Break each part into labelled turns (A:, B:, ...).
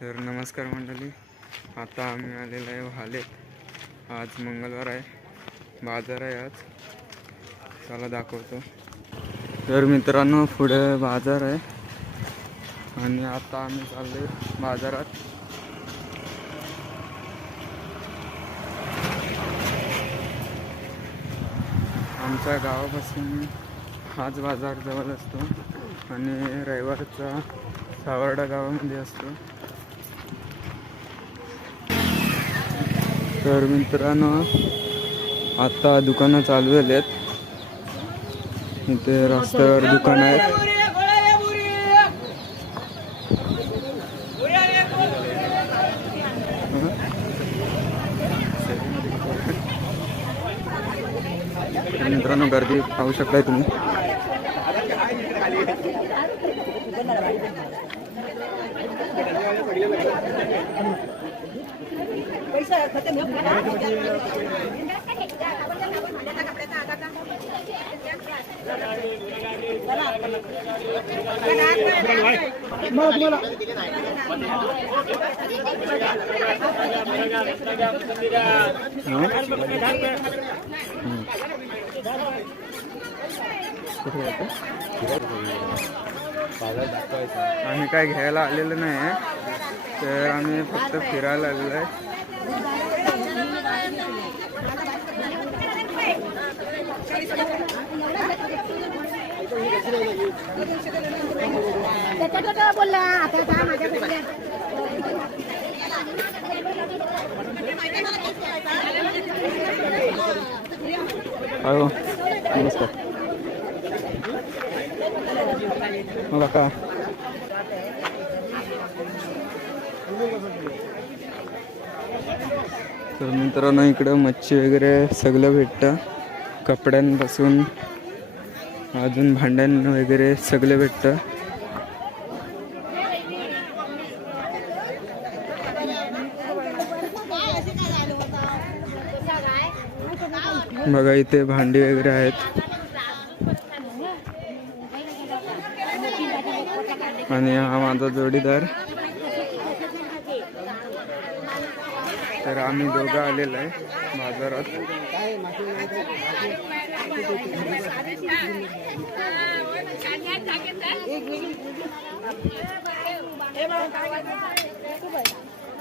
A: तर नमस्कार मंडळी आता आम्ही आलेलो आहे वालेत आज मंगळवार आहे बाजार आहे आज. चला दाखवतो. तर मित्रांनो पुढे बाजार आहे. आणि आता आम्ही चाललो बाजारात. आमच्या गावापासून हाच बाजार जवळ असतो. आणि रविवारचा सावर्डा गावामध्ये असतो. तर मित्रांनो आता दुकानं चालू झाली आहेत इथे रस्त्यावर दुकान आहेत मित्रांनो गर्दी पाहू शकताय तुम्ही. हं? आम्ही काय घ्यायला आलेलो नाही तर आम्ही फक्त फिरायला आलेलो आहे.
B: बोलला. आता आता
A: मला का तर मित्रांनो इकडं मच्छी वगैरे सगळं भेटतं. कपड्यांपासून अजून भांड्यां वगैरे सगळं भेटतं. बघा इथे भांडी वगैरे आहेत. आणि हा माझा जोडीदार. तर आम्ही दोघं आलेलो आहे बाजारात.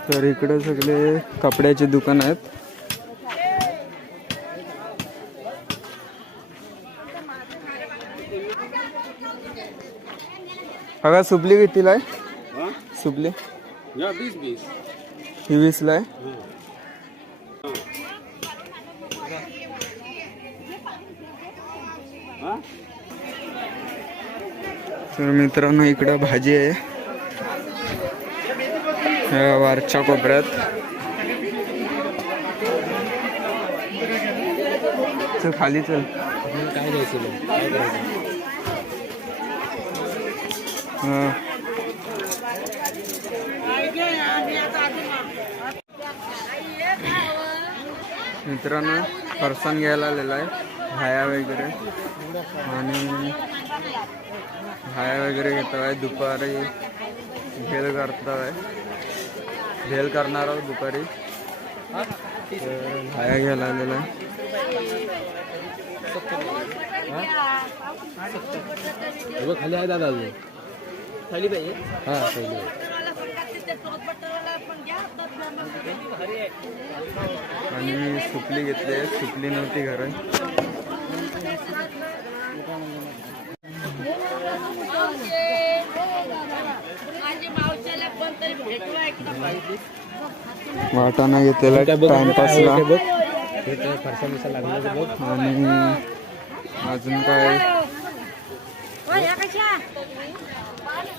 A: तर इकडे सगळे कपड्याचे दुकान आहेत. बघा सुपली कितीला आहे?
C: हाँ?
A: सुपली. ही वीसला आहे?
C: हाँ?
A: तर मित्रांनो इकडं भाजी आहे. वरच्या कोपऱ्यात. चल खाली चल.
C: काय घ्यायचं मग? काय करायचं
A: हा. मित्रांनो फरसाण घ्यायला आलेला आहे भाया वगैरे. आणि भाया वगैरे घेतो आहे दुपारी भेल करतो आहे. भेल करणार आहोत दुपारी. तर भाया घ्यायला आलेला आहे.
C: खाली आहे दादा अजून. खाली पाहिजे हा। खाली
A: आणि सुपली घेतली आहे सुपली नव्हती घरात वाटाणा घेतलेला टाइमपासला
C: बघ
A: आणि अजून काय?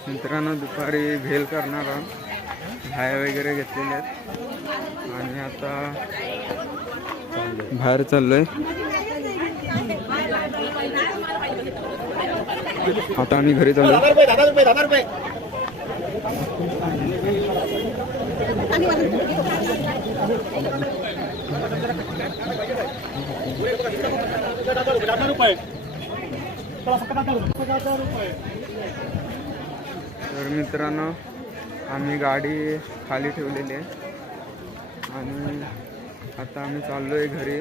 A: मित्रांनो दुपारी भेल करणार आहोत. भाया वगैरे घेतलेले आहेत. आणि आता बाहेर चाललोय. आता आम्ही घरी चाललो
C: रुपये दहा रुपये दहा रुपये दहा रुपये
A: तर मित्रांनो आम्ही गाडी खाली ठेवलेली आहे. आणि आता आम्ही चाललो आहे घरी.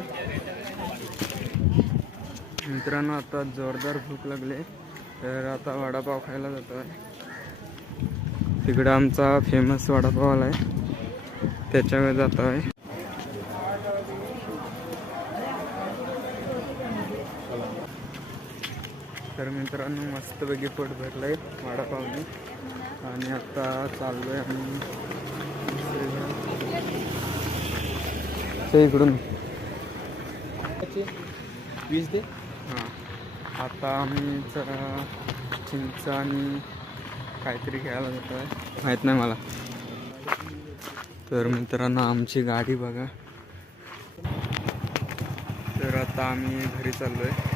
A: मित्रांनो आता जोरदार भूक लागली. तर आता वडापाव खायला जातो आहे तिकडं आमचा फेमस वडापाव आला आहे. त्याच्यावर जातो आहे तर मित्रांनो मस्तपैकी पोट भरलं आहे वडापावने आणि आता चाललो आहे आम्ही ते इकडून.
C: वीस दे.
A: हां. आता आम्ही जरा चिंच आणि काहीतरी घ्यायला जातो आहे माहीत नाही मला. तर मित्रांनो आमची गाडी बघा. तर आता आम्ही घरी चाललो आहे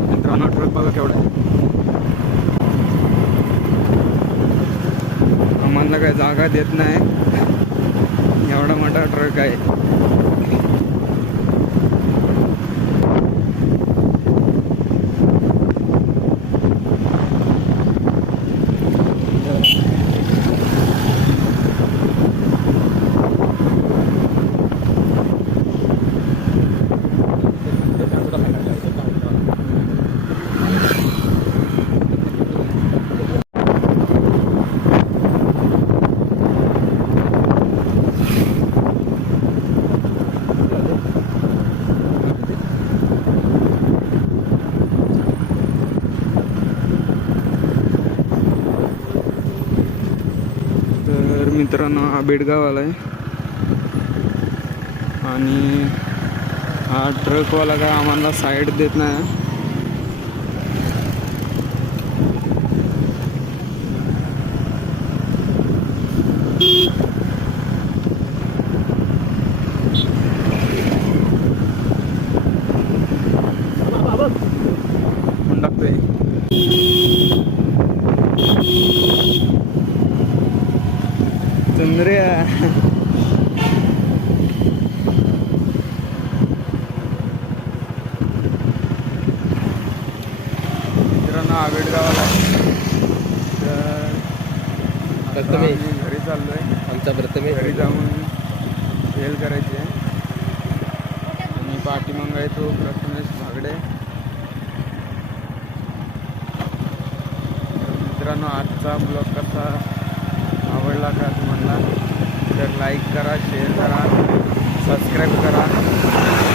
A: मित्रांनो ट्रक बघा केवढा आम्हाला काय जागा देत नाही. एवढा मोठा ट्रक आहे तर मित्रांनो हा बेडगावाला आहे. आणि हा ट्रकवाला काय आम्हाला साईड देत नाही. आबेडगावाला तर
C: प्रथमे
A: आम्ही घरी चाललोय.
C: आमचा प्रथमे
A: घरी जाऊन सेल करायची आहे. आणि पाठीमाग आहे तो प्रथमेश भागडे. तर मित्रांनो आजचा ब्लॉग कसा आवडला का तुम्हाला? तर लाईक करा शेअर करा सबस्क्राईब करा.